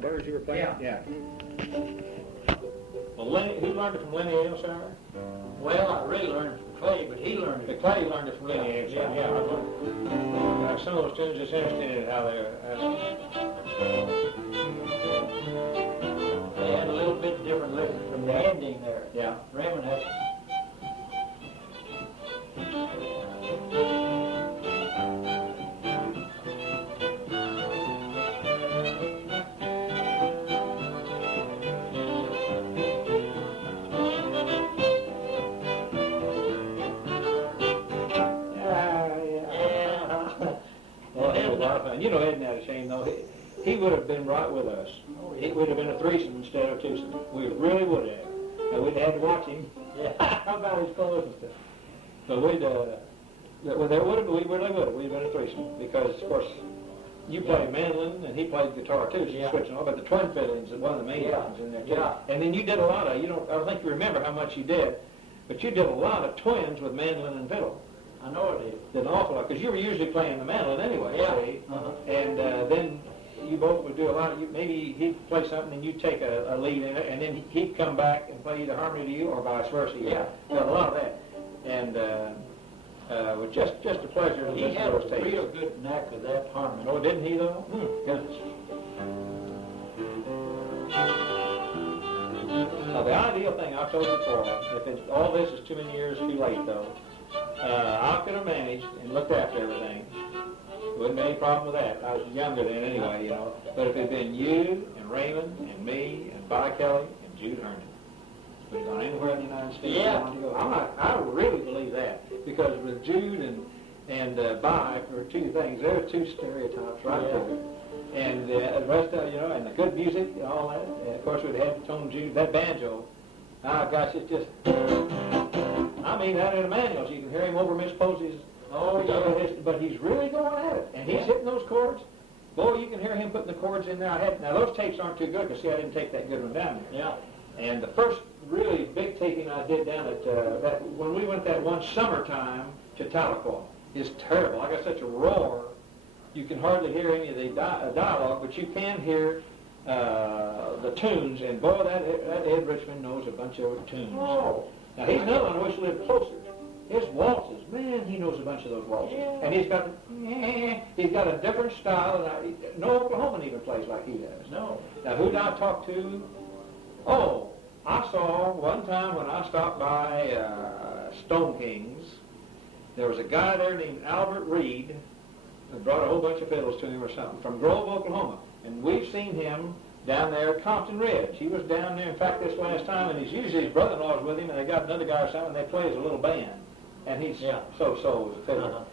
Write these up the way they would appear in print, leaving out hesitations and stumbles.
Birds you were playing? Yeah. Well, Lenny, who learned it from Lenny Aylshire? Well, I really learned it from Clay, but he learned it. Clay learned it from Lenny Aylshire. Yeah. Some of those tunes just interested in how they're. They had a little bit different lyrics from the ending there. Yeah. Raymond had. You know, Ed had a shame though. He would have been right with us. It would have been a threesome instead of a twosome. We really would have. And we'd have had to watch him. Yeah. How about his clothes and stuff? But we'd, well, there would have, we really would have. We'd have been a threesome because, of course, you played mandolin and he played guitar too. So you switching off. But the twin fiddling's one of the main ones in there too. Yeah. And then you did a lot of. You don't. I don't think you remember how much you did, but you did a lot of twins with mandolin and fiddle. I know it is. Did an awful lot, because you were usually playing the mandolin anyway, yeah. See? And then you both would do a lot of, maybe he'd play something and you'd take a lead in it, and then he'd come back and play either harmony to you or vice versa. Yeah. Did a lot of that. And was just a pleasure to listen to those tapes. He had a real good knack of that harmony. Oh, didn't he though? Goodness. Now the ideal thing, I've told you before, if it's, all this is too many years too late though, I could have managed and looked after everything. Wouldn't be any problem with that. I was younger then anyway, you know. But if it had been you and Raymond and me and Vi Kelly and Jude Herndon, would have gone anywhere in the United States you wanted to go. I really believe that, because with Jude and Vi, for two things, there are two stereotypes right there. And the rest of, you know, and the good music and all that. And of course, we'd have Tone Jude, that banjo. Oh gosh, it's just. I mean, that in the manuals, you can hear him over Miss Posey's. Oh, yeah. But he's really going at it, and he's hitting those chords. Boy, you can hear him putting the chords in there. Now those tapes aren't too good, because see, I didn't take that good one down there. Yeah. And the first really big taping I did down at that when we went that one summertime to Tahlequah is terrible. I got such a roar, you can hardly hear any of the dialogue, but you can hear the tunes. And boy, that Ed Richmond knows a bunch of tunes. Oh. Now, he's another one who wish lived closer. His waltzes, man, he knows a bunch of those waltzes. Yeah. And he's got a different style, and no Oklahoman even plays like he does. No. Now, who did I talk to? Oh, I saw one time when I stopped by Stone Kings, there was a guy there named Albert Reed who brought a whole bunch of fiddles to him or something from Grove, Oklahoma. And we've seen him down there at Compton Ridge. He was down there, in fact, this last time, and he's usually his brother-in-law's with him, and they got another guy or something, and they play as a little band. And he's so-so as a fiddler.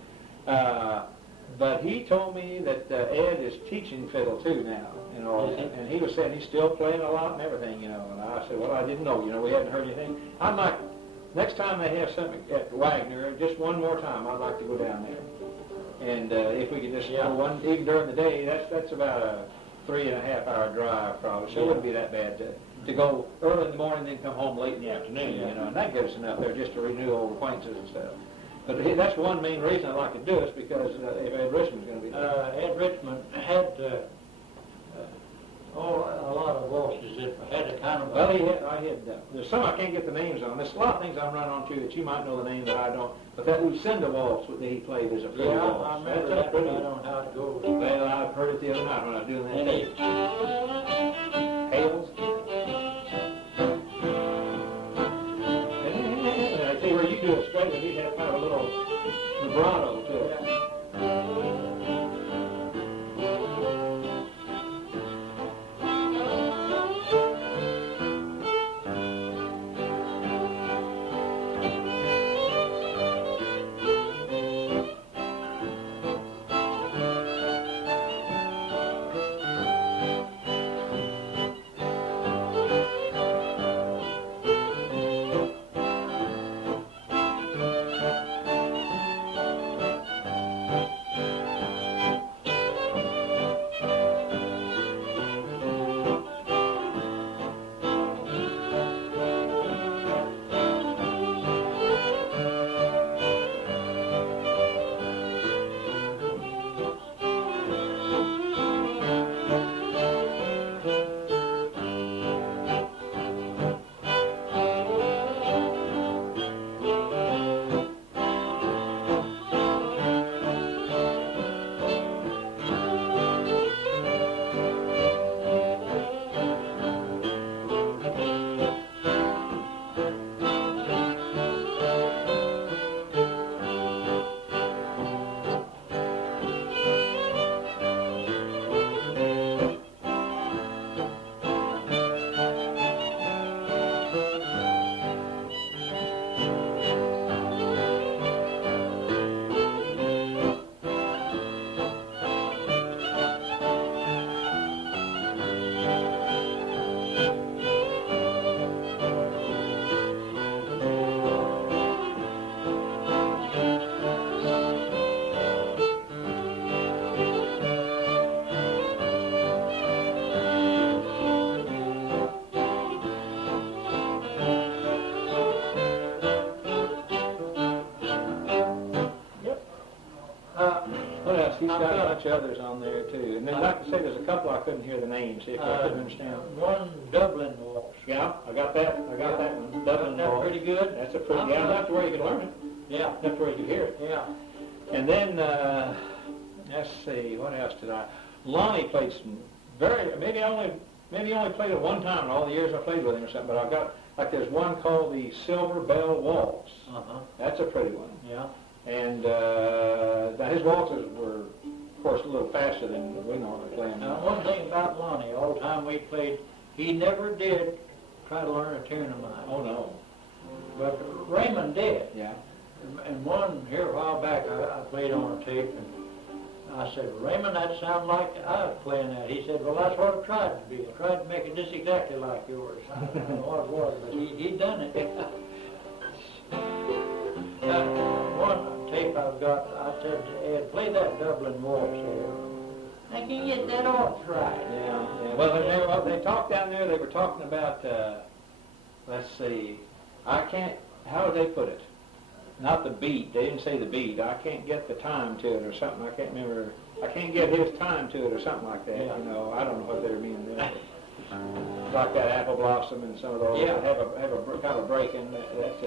But he told me that Ed is teaching fiddle too now, you know, and he was saying he's still playing a lot and everything, you know. And I said, well, I didn't know, you know, we hadn't heard anything. I'd like, next time they have something at Wagner, just one more time, I'd like to go down there. And if we could just, one, even during the day, that's about a 3.5-hour drive probably, so it wouldn't be that bad to go early in the morning and then come home late in the afternoon, you know, and that gives us enough there just to renew old acquaintances and stuff. But that's one main reason I like to do it, because if Ed Richmond's going to be there. Ed Richmond had a lot of waltzes that had a kind of... Well, there's some I can't get the names on. There's a lot of things I'm running on to that you might know the name that I don't. But that Lucinda waltz that he played is a pretty waltz. I remember that, but I don't know how it goes. Well, I've heard it the other night when I was doing that. Hails. And I tell you where you do it straight, and he'd have kind of a little vibrato to it. else? He's got a bunch of others on there too. And then, like I say, there's a couple I couldn't hear the names. See if I couldn't understand. One Dublin waltz. Yeah, I got that. I got that one. Dublin That's waltz. pretty good. That's a pretty. Yeah, that's where you can learn it. Yeah. That's where you can hear it. Yeah. And then, let's see, what else did I? Lonnie played some maybe he only played it one time in all the years I played with him or something. But I've got like there's one called the Silver Bell Waltz. That's a pretty one. Yeah. And now his waltzes were, of course, a little faster than we normally play them. Now, one thing about Lonnie, all the time we played, he never did try to learn a tune of mine. Oh, no. But Raymond did. Yeah. And one here a while back, I played on a tape, and I said, Raymond, that sounded like I was playing that. He said, well, that's what I tried to be. I tried to make it just exactly like yours. I don't know what it was, but he done it. One tape I've got, I said to Ed, play that Dublin waltz here. I can get that off right. Yeah. Well, they talked down there, they were talking about, let's see, how would they put it? Not the beat, they didn't say the beat. I can't get the time to it or something, I can't remember. I can't get his time to it or something like that, Yeah. you know. I don't know what they were meaning there. Like that Apple Blossom and some of those Yeah. that have a kind of break in. That's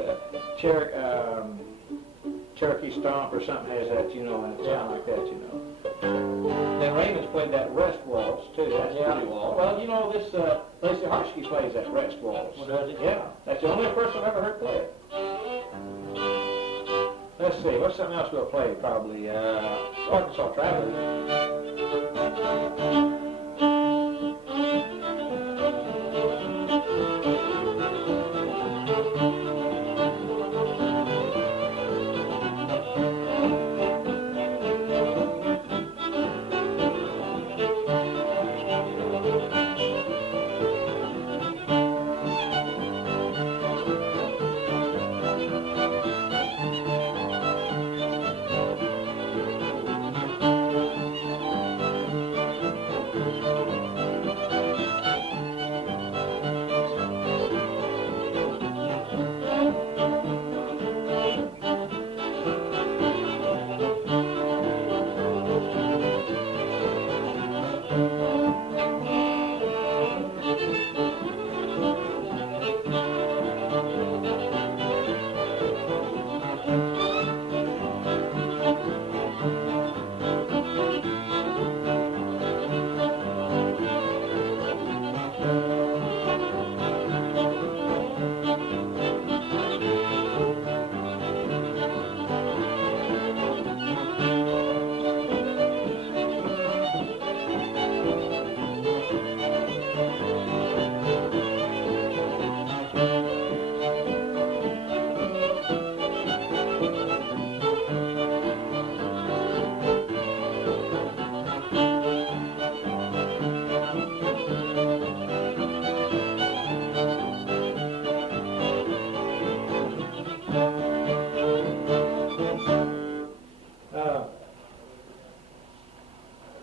Cherokee Stomp or something has that, you know, and something like that, you know. Then Raymond's played that Rest Waltz too. That's pretty waltz. Well, you know, this Lacey Harshke plays that Rest Waltz. Well, does he? Yeah, that's the only person I've ever heard play it. Let's see, what's something else we'll play? Probably Arkansas Travelers.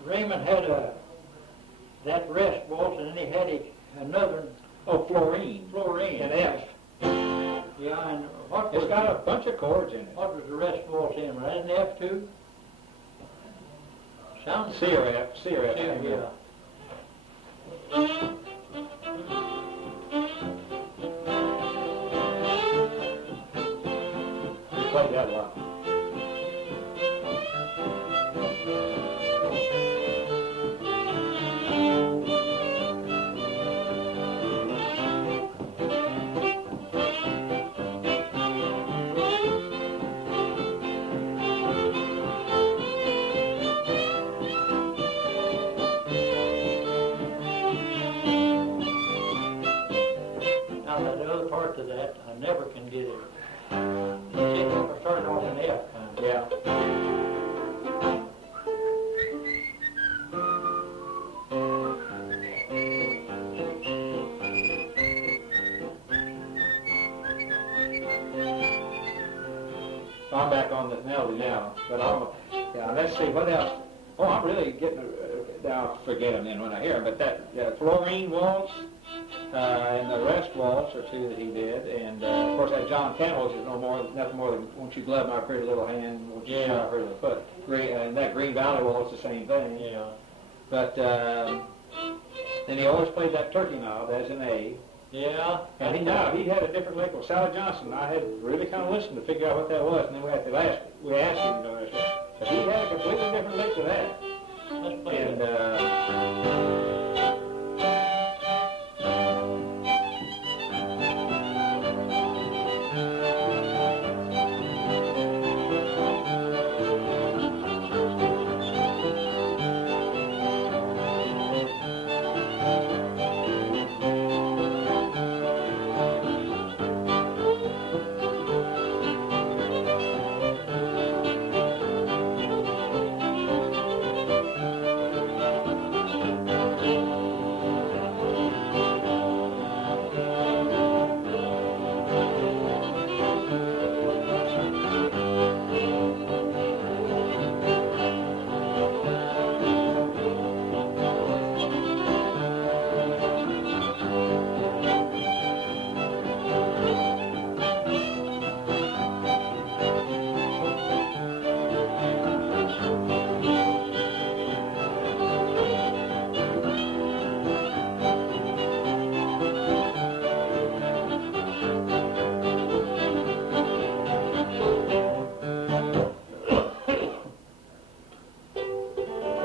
Raymond had that Rest waltz, and then he had another. Oh, Florine. Florine. An F. Yeah, and what It's was got a bunch of chords in it. what was the Rest waltz in? Was that an F too? Sounds C or F. C or F. yeah. Played that a lot. Now the other part to that, I never can get it. I started off an F kind of. Yeah. So I'm back on the melody now, but let's see, what else? Oh, I'm really getting I'll forget them then when I hear them. But that Florine Waltz and the Rest Waltz are two that he did. And of course that John Campbell's is nothing more than Won't You Glove My Pretty Little Hand, Won't You Shut My Pretty Little Foot. And that Green Valley Waltz, the same thing. Yeah. But then he always played that Turkey Knob as an A. Yeah. And he had a different lick with Sally Johnson. I had really kind of listened to figure out what that was, and then we asked him, but he had a completely different lick to that. Let's play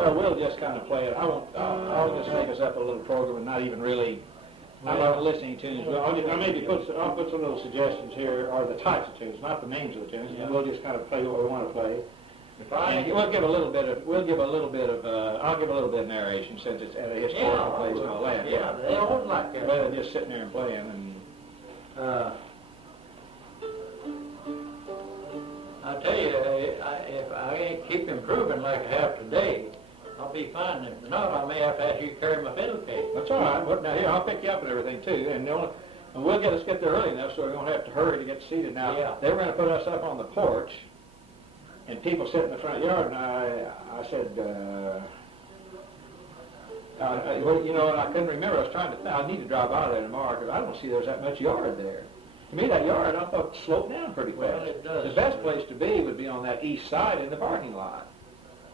And we'll just kind of play it. I'll just make us up a little program and not even really. I'm not listening to tunes. But I'll put some little suggestions here, or the types of tunes, not the names of the tunes. And we'll just kind of play what we want to play. I'll give a little bit of narration since it's at a historical place and all that. Yeah, they always like that. Rather than just sitting there and playing. And I tell you, if I keep improving like I have today, I'll be fine. If not, I may have to ask you to carry my fiddle case. That's all right. Well, now here, I'll pick you up and everything too. And we'll get there early enough so we won't have to hurry to get seated. Now, they were going to put us up on the porch, and people sit in the front yard, and I said, and I couldn't remember. I was trying to I need to drive out of there tomorrow because I don't see there's that much yard there. To me, that yard, I thought, sloped down pretty fast. Well, it does. The best place to be would be on that east side in the parking lot.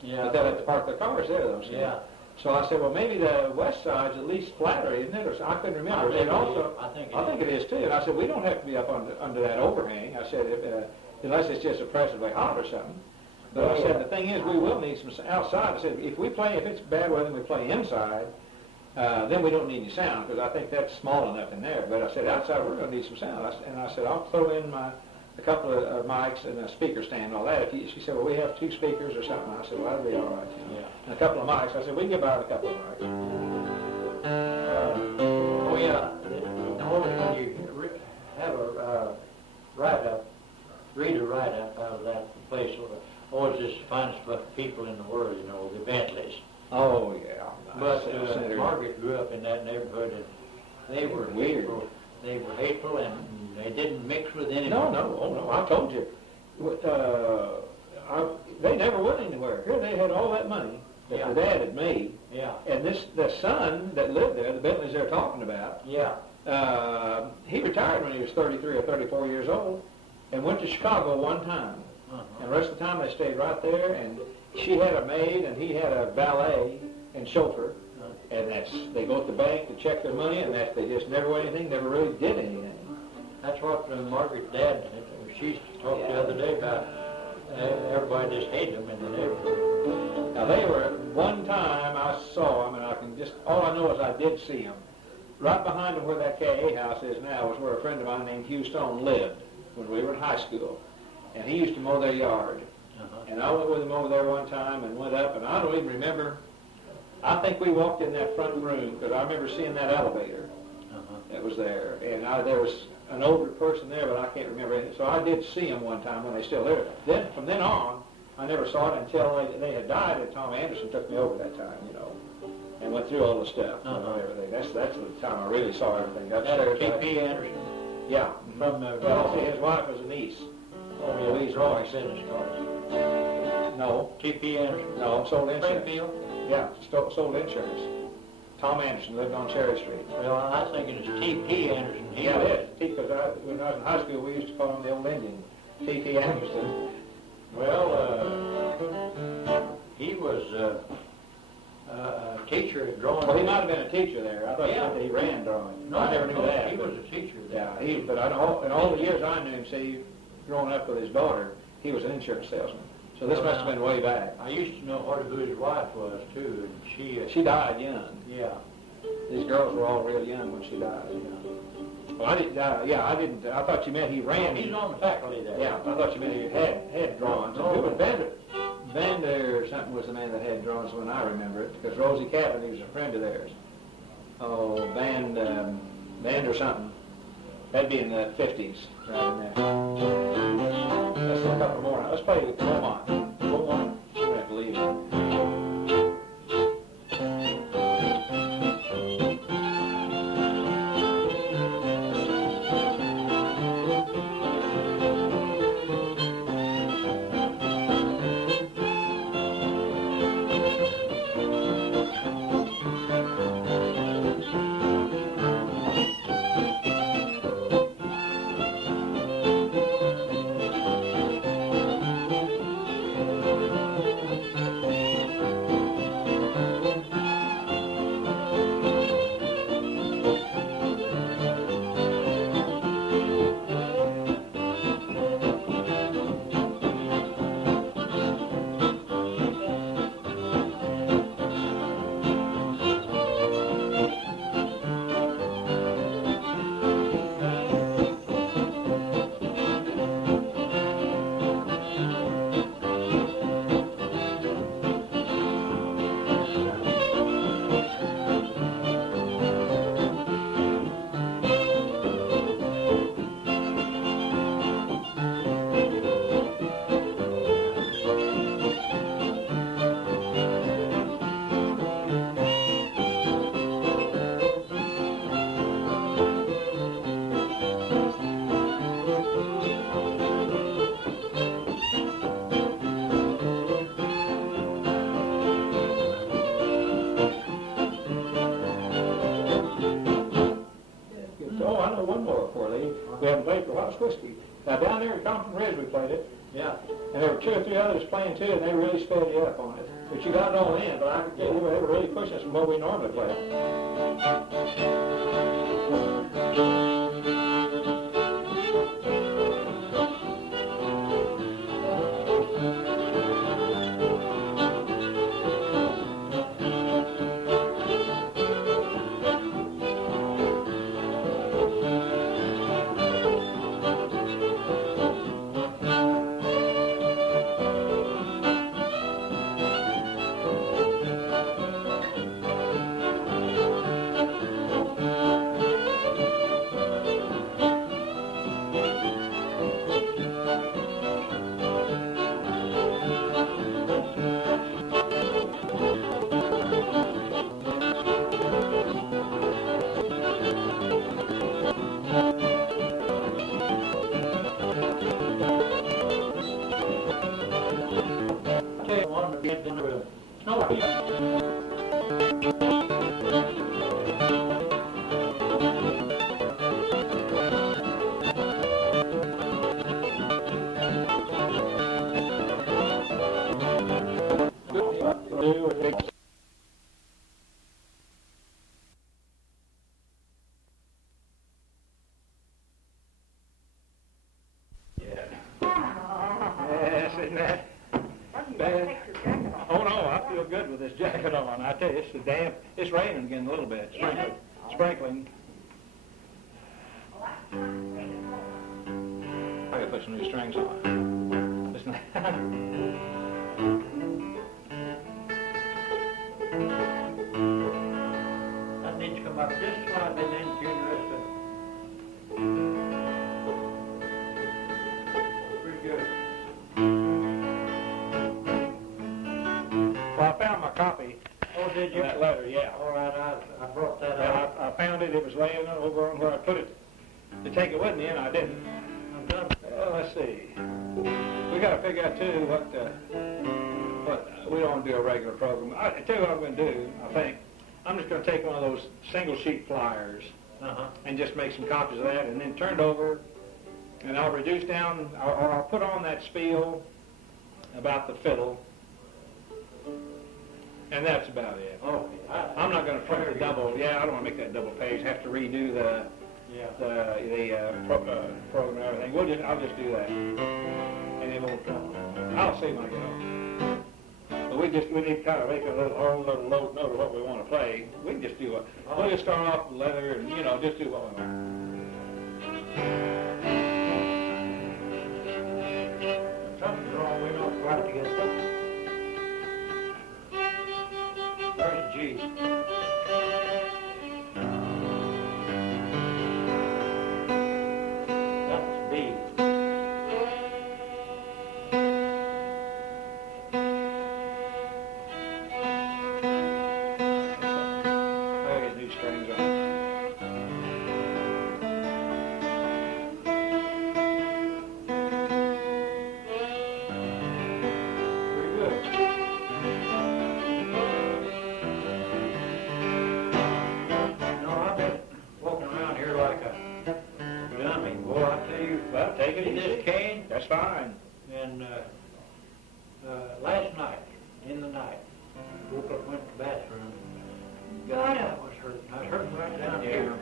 Yeah. But they'll have to park their cars there, though. Yeah. So I said, well, maybe the west side's at least flatter, isn't it? Or so I couldn't remember. I think it is, too. And I said, we don't have to be up under that overhang. I said, unless it's just oppressively hot or something. But I said, the thing is, we will need some outside. I said, if it's bad weather and we play inside, then we don't need any sound, because I think that's small enough in there. But I said, outside, we're going to need some sound. I said, I'll throw in a couple of mics and a speaker stand and all that. She said, well, we have 2 speakers or something. I said, well, that'll be all right. Yeah. And a couple of mics. I said, we can get by with a couple of mics. Oh, yeah. When you have a read a write-up out of that place, always just the finest bunch of people in the world, the Bentleys. Oh, yeah. But Margaret grew up in that neighborhood, and they were weird. They were hateful, and they didn't mix with anyone. No. I told you. They never went anywhere. Here they had all that money that their dad had made. Yeah. And the son that lived there, the Bentleys they're talking about, he retired when he was 33 or 34 years old and went to Chicago one time. And the rest of the time they stayed right there, and she had a maid and he had a valet and chauffeur. And they go to the bank to check their money, and they just never went anything, never really did anything. That's what Margaret's dad, she talked the other day about. Everybody just hated them in the neighborhood. Now they were, one time I saw them, and all I know is I did see them. Right behind them where that KA house is now was where a friend of mine named Hugh Stone lived when we were in high school. And he used to mow their yard. And I went with him over there one time and went up, and I don't even remember. I think we walked in that front room because I remember seeing that elevator that was there. And there was an older person there, but I can't remember anything. So I did see him one time when they still lived. Then, from then on, I never saw it until they had died, and Tom Anderson took me over that time, and went through all the stuff and everything. That's the time I really saw everything. Upstairs. T.P. Anderson? Yeah. From his wife was a niece. Oh, yeah, Louise Roy said his cards. No. T.P. Anderson? No, sold insurance. Springfield? Yeah, sold insurance. Tom Anderson lived on Cherry Street. Well, I was thinking it's T.P. Anderson. Yeah, it is. Because when I was in high school, we used to call him the old Indian, T.P. Anderson. Well, he was a teacher at drawing. Well, he might have been a teacher there. I thought Yeah. he ran drawing. No, I never knew that. He was a teacher there. Yeah, but in all the years I knew him, see, growing up with his daughter, he was an insurance salesman. So this must have been way back. I used to know who his wife was too, and She died young. yeah. These girls were all real young when she died. Well, I didn't. I didn't. I thought you meant he ran. He's on the faculty there. Yeah, I thought you meant he had drawings. No. Who was Bender? Bender or something was the man that had drawings when I remember it, because Rosie Cabin, he was a friend of theirs. Oh, Band or something. That'd be in the 50s, right in there. Let's do a couple more. Let's play with Beaumont. Beaumont, we have to leave it. We haven't played for a while. It's whiskey. Now down there at Compton Ridge we played it. Yeah. And there were 2 or 3 others playing too, and they really sped you up on it. But you got it all in, but I can tell you they were really pushing us from what we normally play. It's raining again a little bit. Sprinkling. I gotta put some new strings on. Listen. That needs to come up just slightly, then tune the rest of it. Pretty good. Well, I found my copy. Oh, did you? That letter, yeah. All right, I brought that out. I found it. It was laying over on where I put it to take it with me, and I didn't. I'm done. Well, let's see. We got to figure out too what we don't want to do a regular program. I tell you what I'm going to do, I think. I'm just going to take one of those single sheet flyers and just make some copies of that and then turn it over, and I'll reduce down, or I'll put on that spiel about the fiddle, and that's about it. Okay. I'm not going to print the double, I don't want to make that double page, have to redo the program and everything. I'll just do that, and it won't come. I'll see when I get home. But we need to kind of make a little note of what we want to play. We can just do what, we'll just start off with leather and, just do what we want. Something's wrong, we don't quite together. Where's the G? That's B. I get new strings on. That's fine. And last night, in the night, woke up, went to the bathroom. God, I was hurting. I was hurting right down here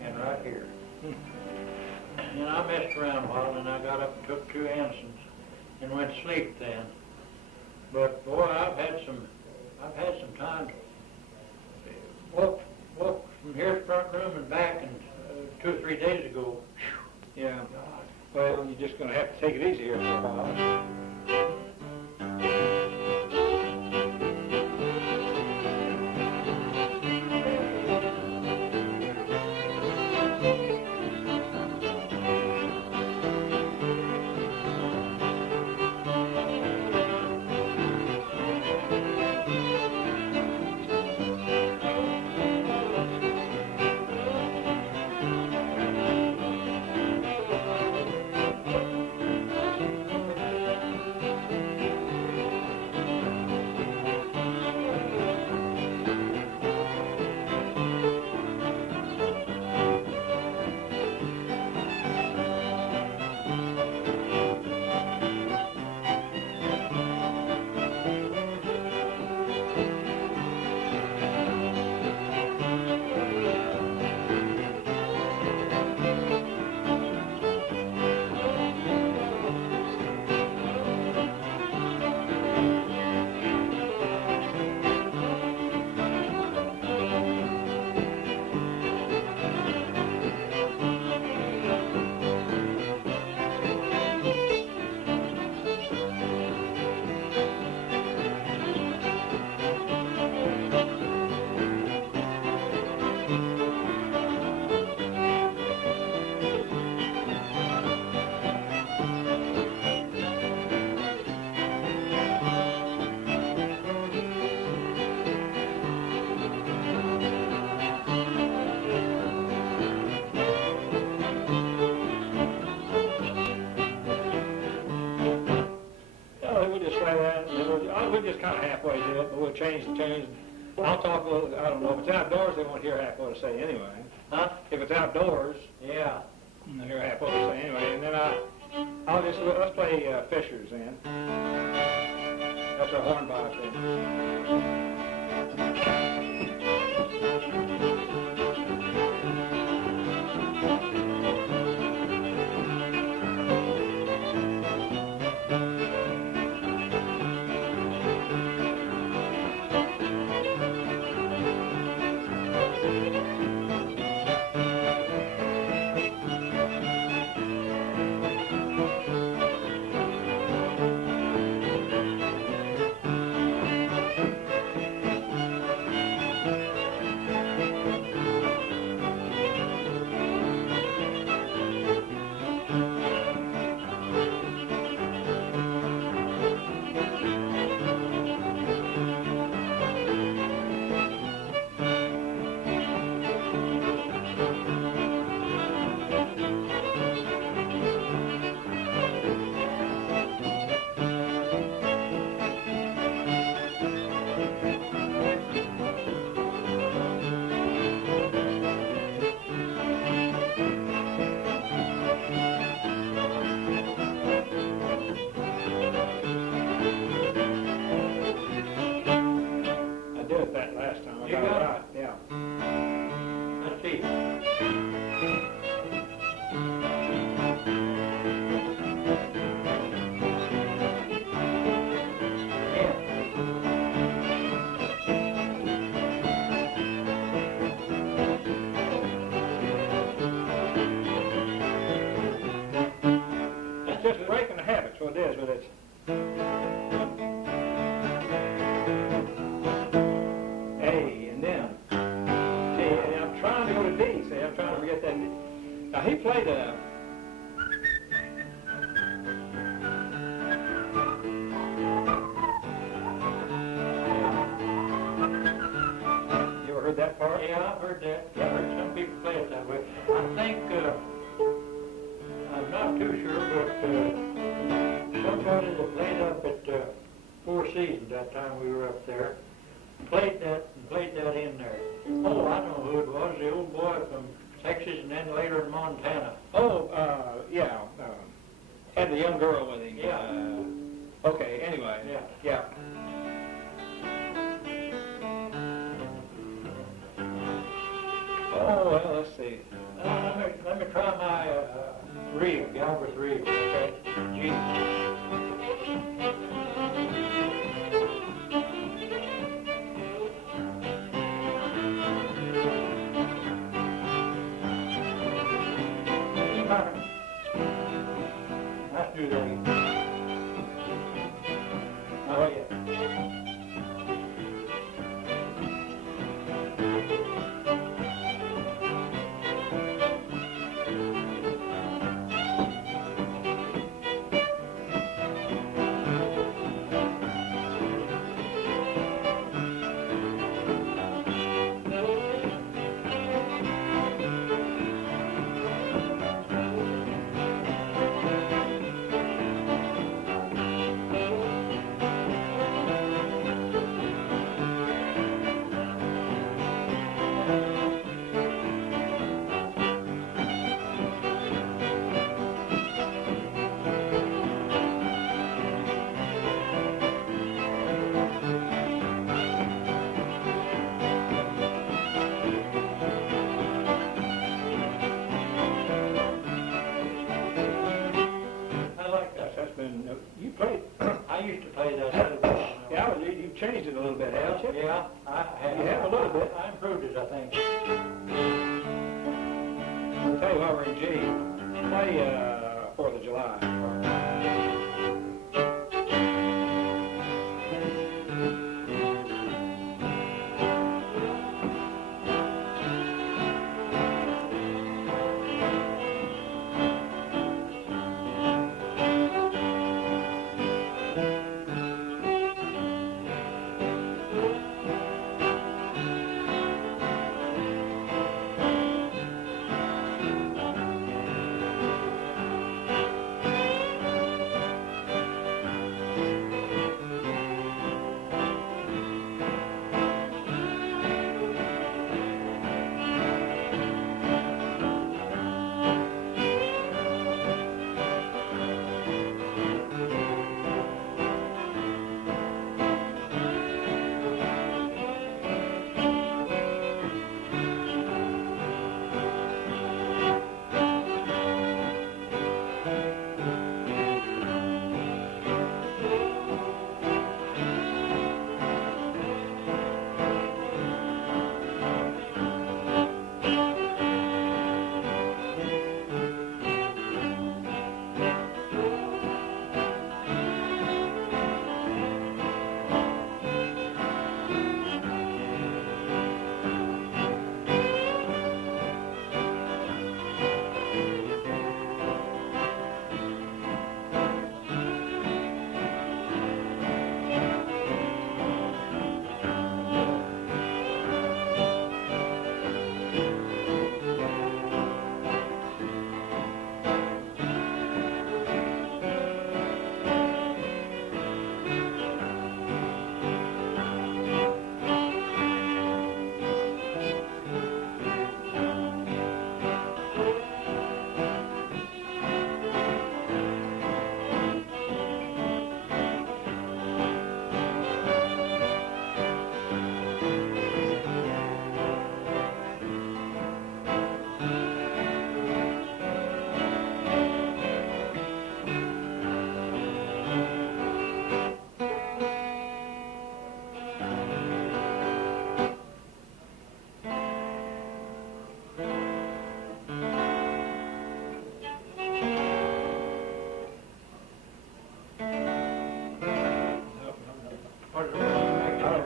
and right here. And I messed around a while, and I got up and took 2 Ensignes and went to sleep then. But boy, I've had some time to walk from here to the front room and back, and 2 or 3 days ago. Whew, Yeah. God. Well, you're just going to have to take it easy here for a while. We'll just kind of halfway do it, but we'll change the tunes. I'll talk a little, I don't know, if it's outdoors, they won't hear half what I say anyway. Huh? If it's outdoors, Yeah. they'll hear half what I say anyway. And then let's play Fisher's then. That's our hornpipe thing. He played a... You ever heard that part? Yeah, I've heard that. I've heard some people play it that way. I think, I'm not too sure, but somebody that played up at Four Seasons that time we were up there played that in there. Oh, I know who it was, the old boy from Texas and then later in Montana. Oh, yeah. Had the young girl with him. Yeah. Okay, anyway. Yeah. Yeah. Oh, well, let's see. Let me try my reel, Galbraith Reel. Okay. G. Let's do that again. Oh, yeah. You played. I used to play that other bit. Yeah, well, you've changed it a little bit, haven't you? Yeah, I have. You have a little bit. I improved it, I think. I'll tell you while we're in G, play 4th of July.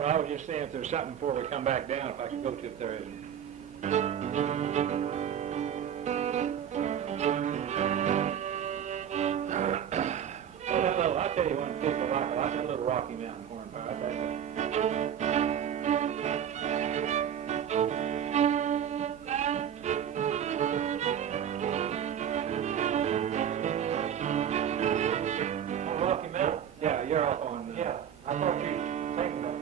I was just saying if there's something before we come back down, if I could go to if there isn't. Rocky Mountain hornpipe. That's it. Rocky Mountain. Yeah, you're off on. Yeah, I thought you were thinking about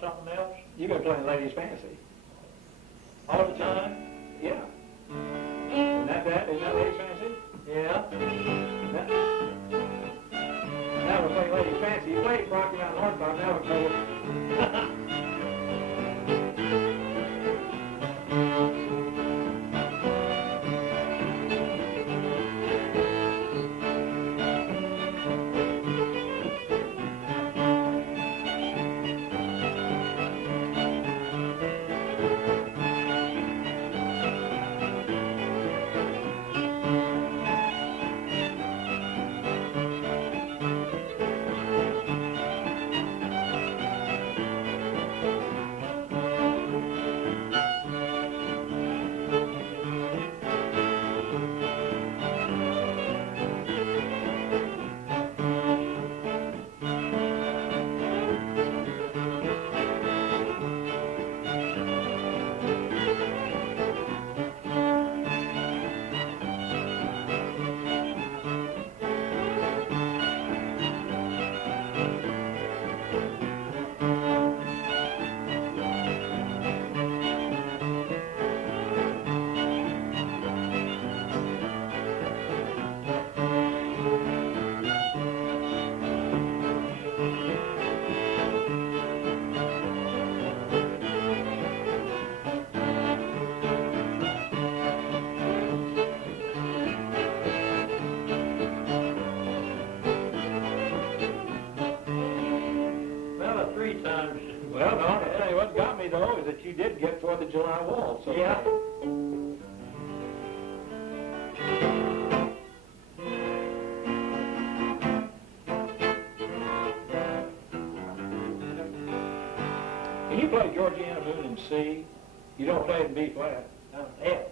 something else? You been playing Ladies Fancy. All the time? Yeah. Isn't that Ladies Fancy? Yeah. Now we're playing Ladies Fancy. You played Rocky Mountain hornpipe, now we're playing. Well, no, I'll tell you what got me, though, is that you did get 4th of July Waltz. So yeah. Can you play Georgiana Moon in C? You don't play it in B flat. F.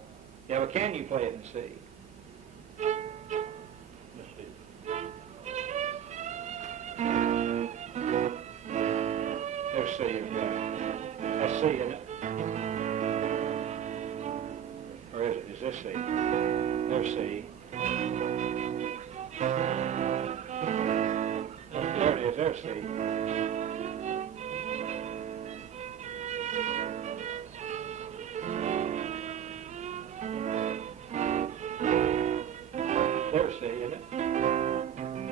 Yeah, but can you play it in C? Let's see. There's C in that. That's C, isn't it? Or is it? Is this C? There's C. There it is. There's C. There's C, isn't it?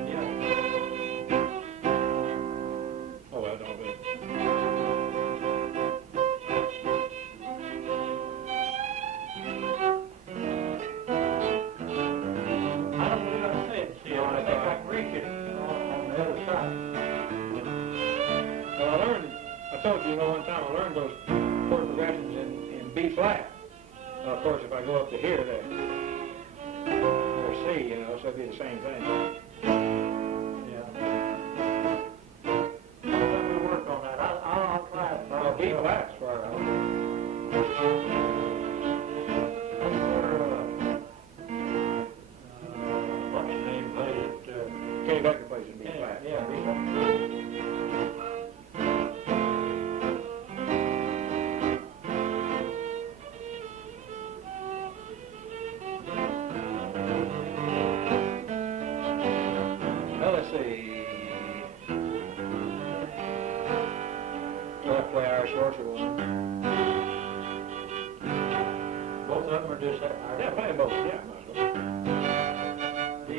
Yeah. Oh, well, no, but... I told you, one time I learned those chord progressions in B flat. Of course, if I go up to here, they're C, so it'd be the same thing. Yeah. Let me work on that. I'll try it. Well, B flat's far out. What's his name plays it? Kenny Becker plays in B flat. Yeah, B flat. Yeah, play both. Yeah, might as well. D.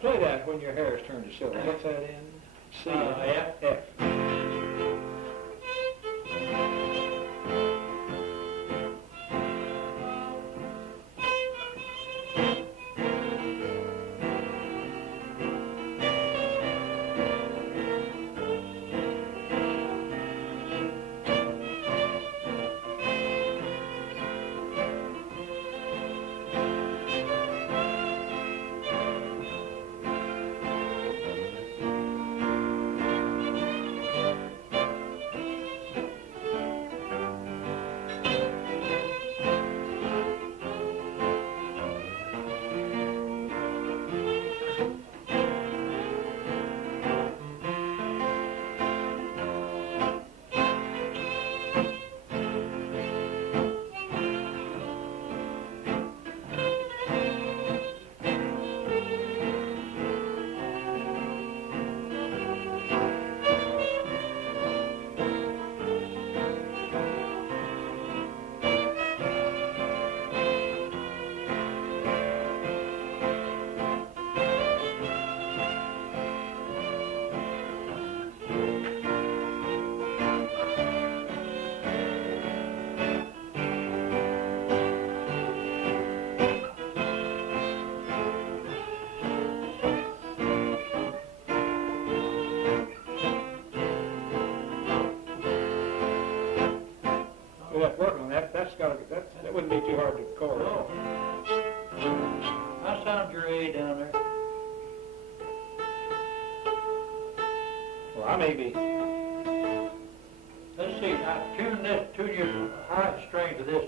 Play that when your hair is turned to silver. What's that in? C. F. F. We'll have to work on that. That wouldn't be too hard to chord. No. I sound your A down there. Well, I may be. Let's see, now tune your high string to this.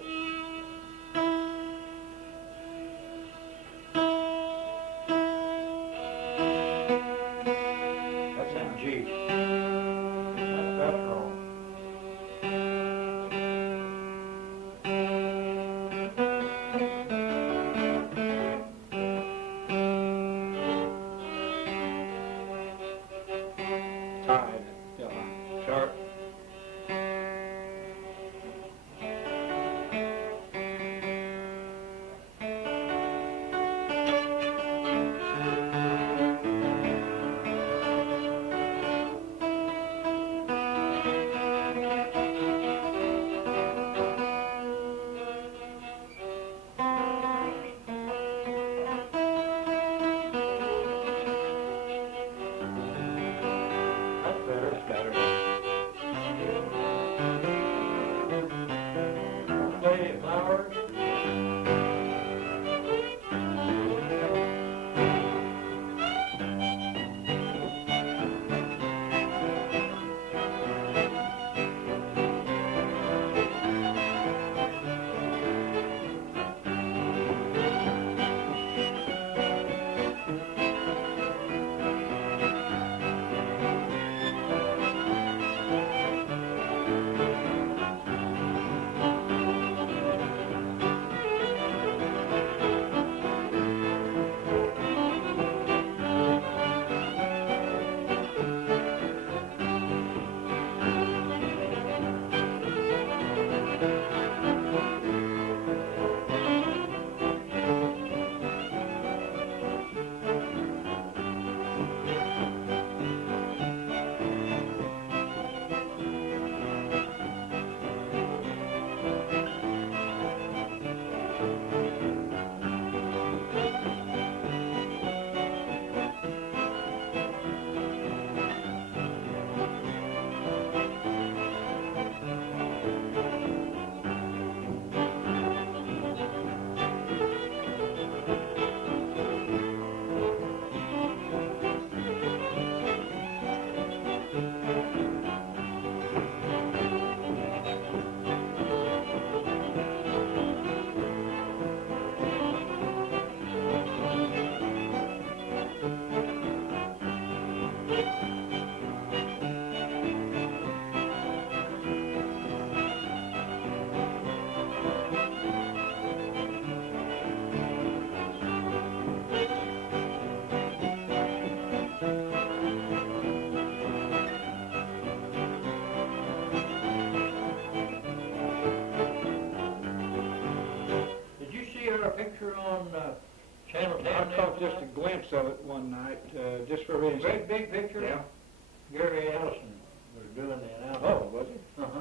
That's in G. That's wrong. Tied. Yeah. Sharp. caught just a glimpse of it one night, just for reading. Great big picture? Yeah. Gary Allison was doing that out. Oh, was he? Uh-huh.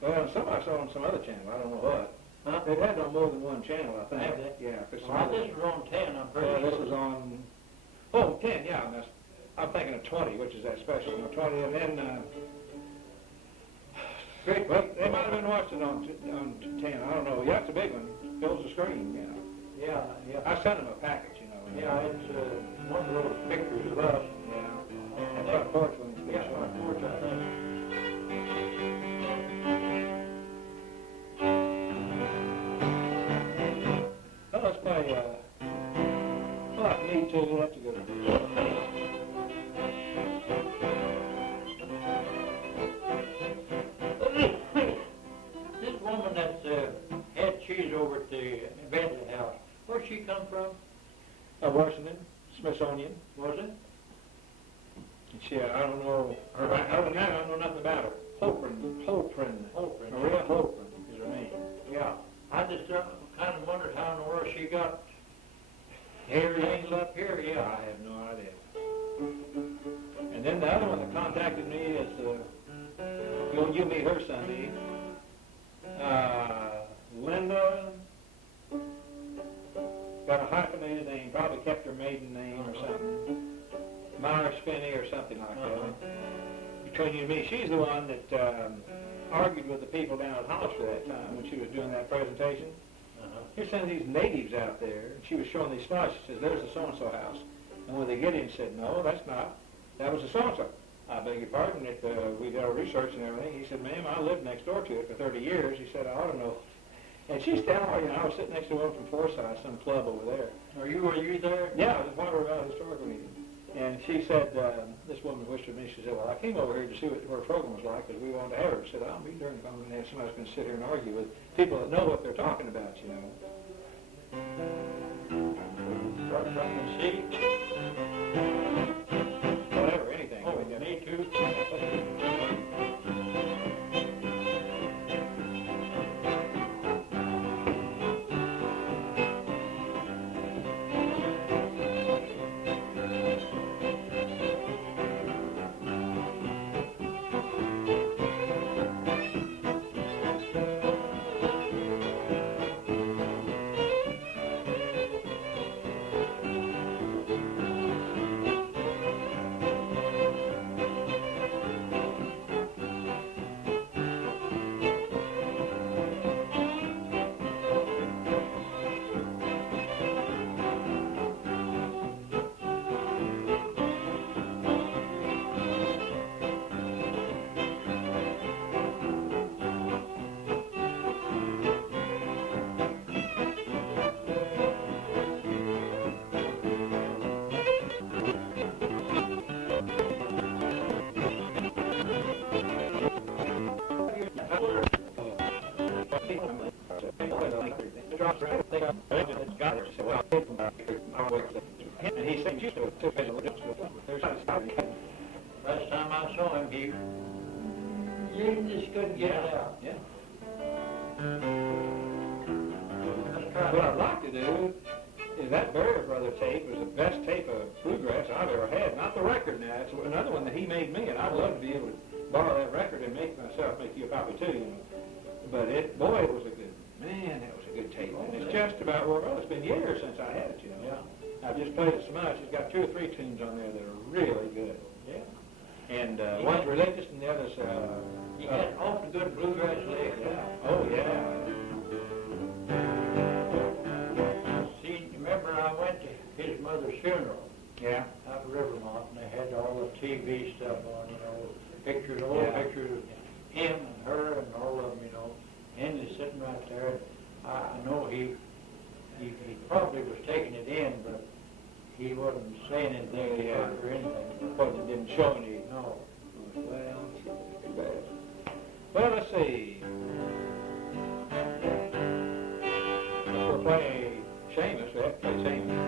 Well, somebody saw on some other channel, I don't know what. Huh? They've had on more than one channel, I think. Have they? Yeah. 'Cause Well, this was on 10, I'm pretty this sure. was on, oh, 10, yeah, and that's, I'm thinking of 20, which is that special one, 20, and then, well, they might have been watching on 10, I don't know. Yeah, it's a big one, fills the screen, yeah. Yeah, yeah. I sent them a package, you know. Yeah, it's one of those pictures of us. Yeah. And front porch when it's Yeah, front porch, I think. Well, let's play, well, I need to, we'll have to go. This woman that's had cheese over at the Bentley house, where'd she come from? Washington, Smithsonian. Was it? Yeah, I don't know, other than that, I don't know nothing about her. Hoprin. Maria Hoprin is her name. Yeah. I just kind of wondered how in the world she got things up here, yeah. I have no idea. And then the other one that contacted me is, you'll meet her Sunday. Linda, got a hyphenated name, probably kept her maiden name or something. Myra Spinney or something like that. Between you and me, she's the one that argued with the people down at Hollister that time when she was doing that presentation. Here's some of these natives out there, and she was showing these spots. She says, there's the so-and-so house. And when they get in, said, no, that's not. That was the so-and-so. I beg your pardon, we did our research and everything. He said, ma'am, I lived next door to it for 30 years. He said, I ought to know. And she's telling me, I was sitting next to one from Forsyth, some club over there. Were you there? Yeah, it was one of our historical meetings. And she said, this woman whispered me, she said, well, I came over here to see what her program was like because we wanted to have her. She said, I'll be darned if I'm going to have somebody who's going to sit here and argue with people that know what they're talking about, you know. Start something to see? Whatever, anything. Oh, me too. And he said, you still took it. Last time I saw him, you just couldn't get it out. Yeah. Let's try What I'd like to do is that Barrett Brother tape was the best tape of bluegrass I've ever had. Not the record now. It's another one that he made me, and I'd love to be able to borrow that record and make you a copy too, you know. But it was a good, man, that was a good tape. And it's just about, well, it's been years since I had it, you know. Yeah. I've just played it so much. It's got 2 or 3 tunes on there that are really good. Yeah. And one's religious and the other's, He had awfully good bluegrass legs. yeah. Oh, yeah. See, remember I went to his mother's funeral Yeah. out in Rivermont, and they had all the TV stuff on, you know, pictures, old Yeah. pictures of him and her and all of them, you know. Henley sitting right there. I know he probably was taking it in, but he wasn't saying anything to her or anything. But it didn't show any. No. Well, too bad. Well, let's see. We'll play Shamos. We have to play Shamos.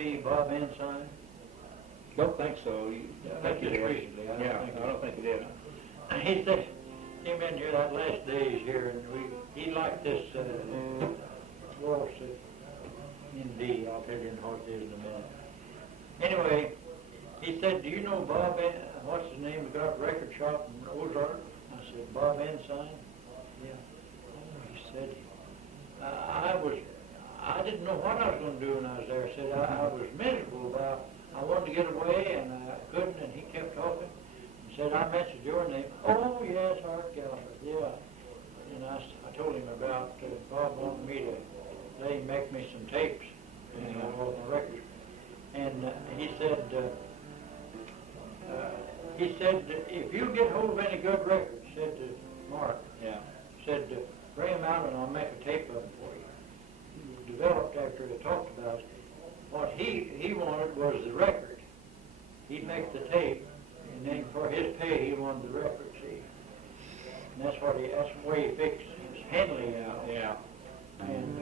see Bob Ensigne? Don't think so. I think you just did. recently. I don't think you did. He said, came in here that last days here, and he liked this waltz in D. I'll tell you what it is in a minute. Anyway, he said, do you know Bob, what's his name, the got a record shop in Ozarks? I said, Bob Ensigne? Yeah. Oh, he said, I didn't know what I was going to do when I was there. I said, I was miserable about, I wanted to get away and I couldn't, and he kept talking. He said, I mentioned your name. Oh, yes, Art Galbraith, yeah. And I told him about Bob wanted me to let him make me some tapes and all my records. And he said, if you get hold of any good records, said to Mark, said, bring them out and I'll make a tape of them for you. He developed after they talked about it. What he wanted was the record. He'd make the tape, and then for his pay, he wanted the record, see. And that's the way he fixed his Henley out. Yeah. And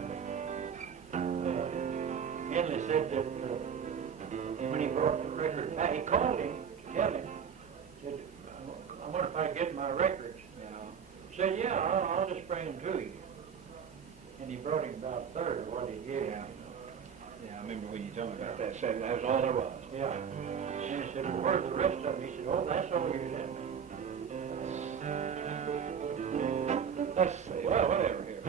Henley said that when he brought the record back, he called him to tell him, said, I wonder if I get my records. He said, yeah, I'll just bring them to you. And he brought him about a third of what he gave him. Yeah, I remember when you told me about that. Said that was all there was. Yeah. And he said, well, where's the rest of them? He said, oh, that's all you did. Let's see. Well, whatever here.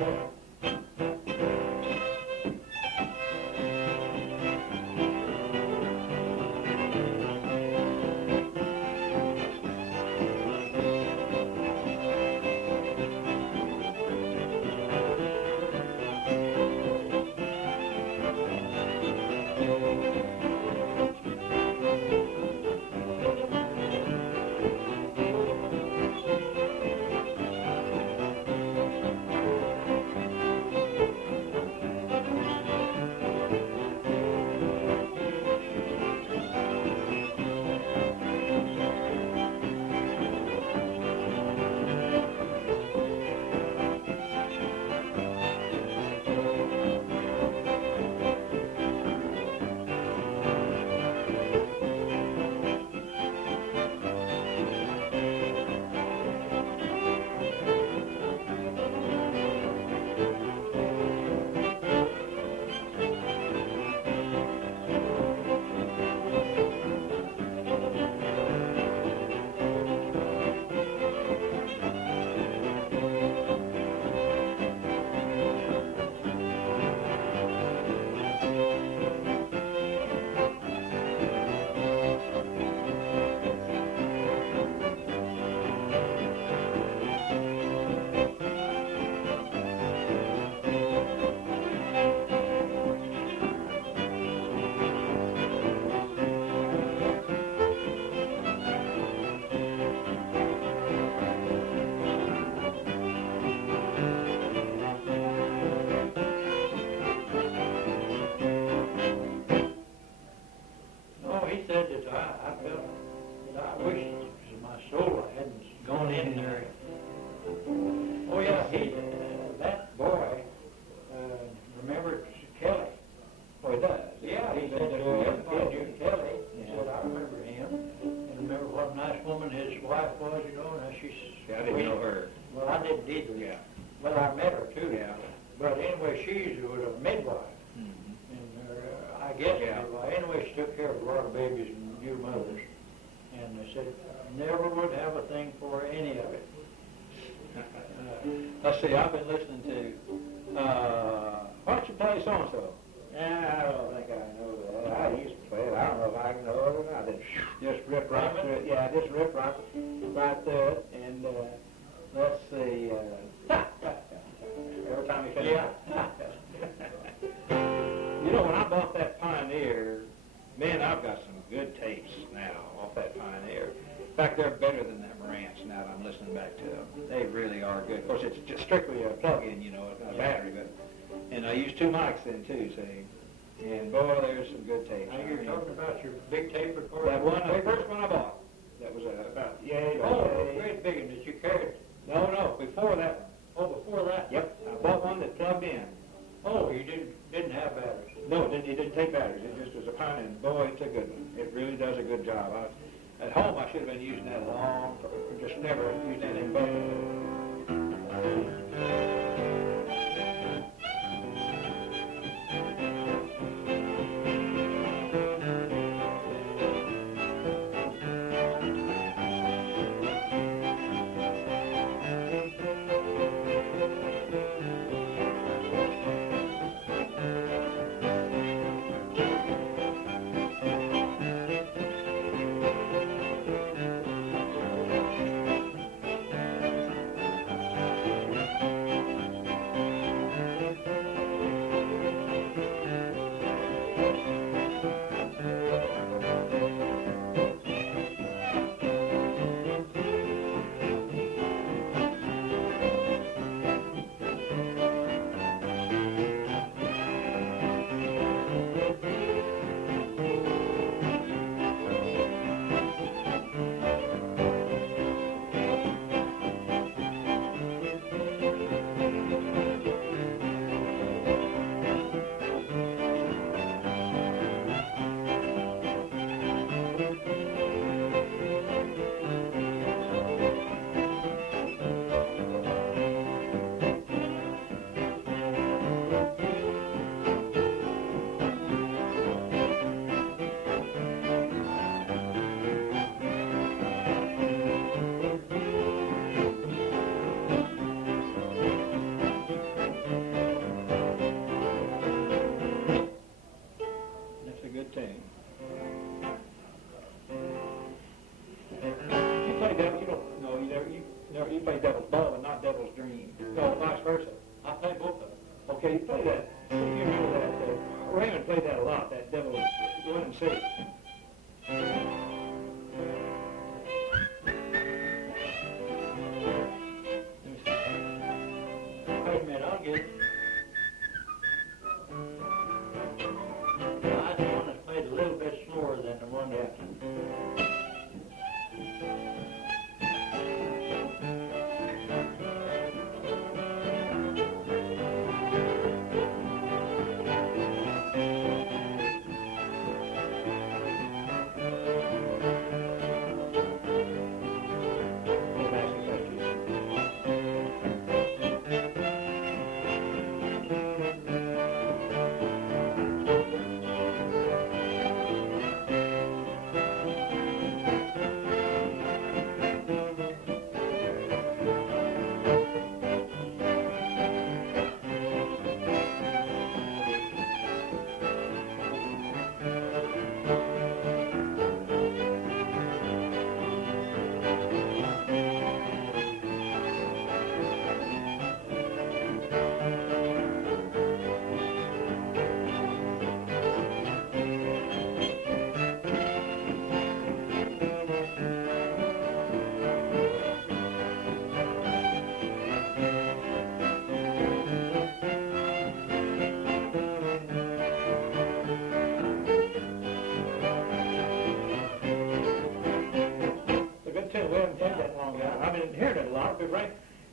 Let's see, I've been listening to, why don't you play so-and-so? I don't think I know that. I used to play it. I don't know if I can know it or not. Just rip right through it. Yeah, just rip right through it. And let's see. Every time you finish. Yeah. You know, when I bought that Pioneer, man, I've got some good tapes now off that Pioneer. In fact, they're better than that Marantz now that I'm listening back to them. They really are good. Of course, it's just strictly a plug-in, you know, it's not a battery, but, and I use 2 mics then too, see. And boy, there's some good tapes. Now you're talking about your big tape recorder? That one, the first one I bought. That was about yay. Oh, a great big one that you carried. No, before that one. Oh, before that? Yep, I bought one that plugged in. Oh, you didn't have batteries? No, it didn't take batteries. It just was a pioneer, and boy, it's a good one. It really does a good job. At home, I should have been using that long, just never used that in both. You play Devil's Ball and not Devil's Dream. No, vice versa. I play both of them. Okay, you play that. You remember that. Raymond played that a lot, that Devil's Win and See. Wait a minute, I'll get it. I just want to play it a little bit slower than the one that.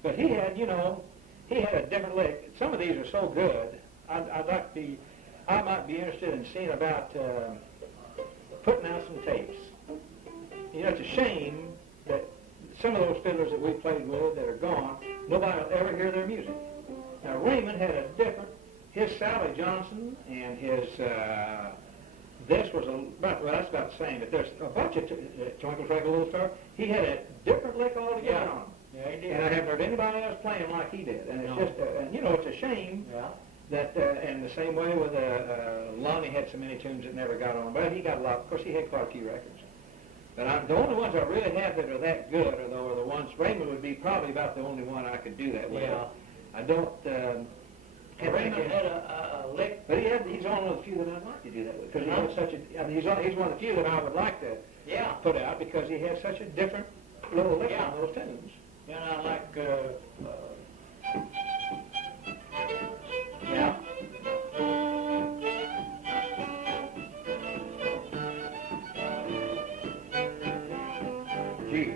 But he had, you know, he had a different lick. Some of these are so good. I might be interested in seeing about putting out some tapes. You know, it's a shame that some of those fiddlers that we played with that are gone, nobody will ever hear their music. Now Raymond had a different, his Sally Johnson and his, this was about, well, that's about the same, but there's a bunch of Twinkle Twinkle Little Star. He had a different lick altogether on him. Yeah, he did. And I haven't heard anybody else playing like he did. And it's just, and you know, it's a shame that, and the same way with Lonnie had so many tunes that never got on. But he got a lot, of course he had quite a few records. But the only ones I really have that are that good are the ones, Raymond would be probably about the only one I could do that with. Yeah. I don't, Raymond had a lick. but he's one of the few that I'd like to do that with. Because he has such a, I mean, he's one of the few that I would like to put out because he has such a different little lick on those tunes. And I like, Gee.